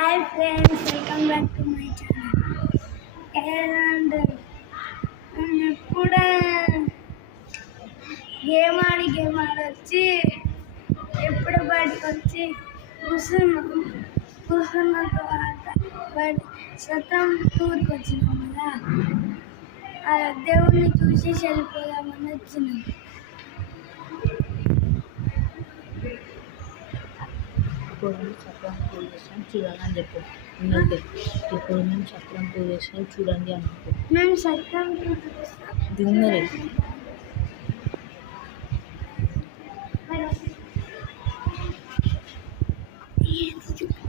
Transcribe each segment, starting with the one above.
Hi friends, welcome back to my channel. And ఇప్పుడే గేమ్ ఆడొచ్చి ఎప్పుడు బయటకు వచ్చి కూర్చున్న తర్వాత బయట సతం టూర్కి వచ్చినాం కదా, ఆ దేవుణ్ణి చూసి వెళ్ళిపోదామని వచ్చినాం. చక్రం పూజ చేసినాం చూడండి అని చెప్పు. ఉన్నది ఇప్పుడు మేము చక్రం పూజ చేసినాం చూడండి అని చెప్పు. మేము చక్రం దిగున్నది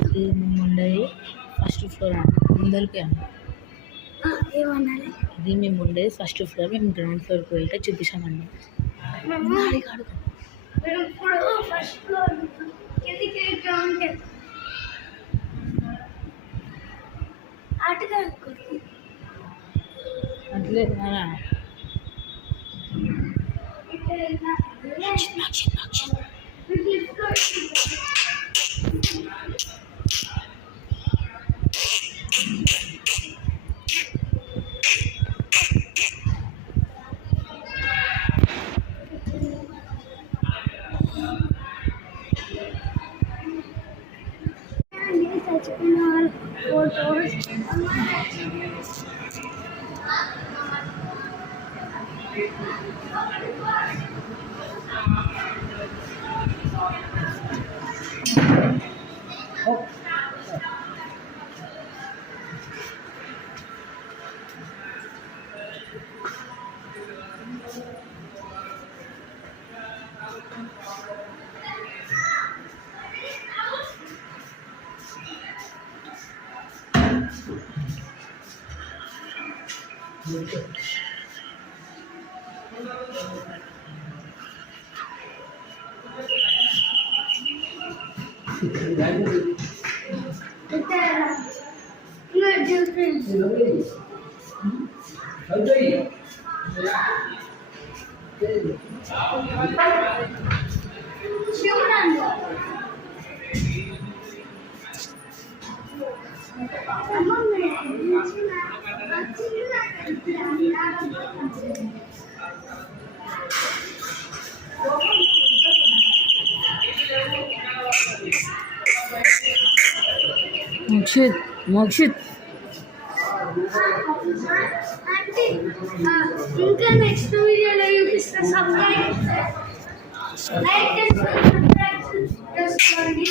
ఇది మేము ఉండేది ఫస్ట్ ఫ్లోర్ అండి. ముందరికి అండి ఏమన్నాలి, ఇది మేము ఉండేది ఫస్ట్ ఫ్లోర్. మేము గ్రౌండ్ ఫ్లోర్కి వెళ్తే చూపిస్తామండి. ఇప్పుడు ఫస్ట్ ఫ్లోర్ కిందికి గ్రౌండ్ ఆటగా అట్లే చచ్చిపోయిన వాళ్ళ ఫోటోస్ మోక్షిత్ ఇంకా నెక్స్ట్ వీడియోలో చూపిస్తా. సబ్స్క్రైబ్ లైక్ చేసుకోండి.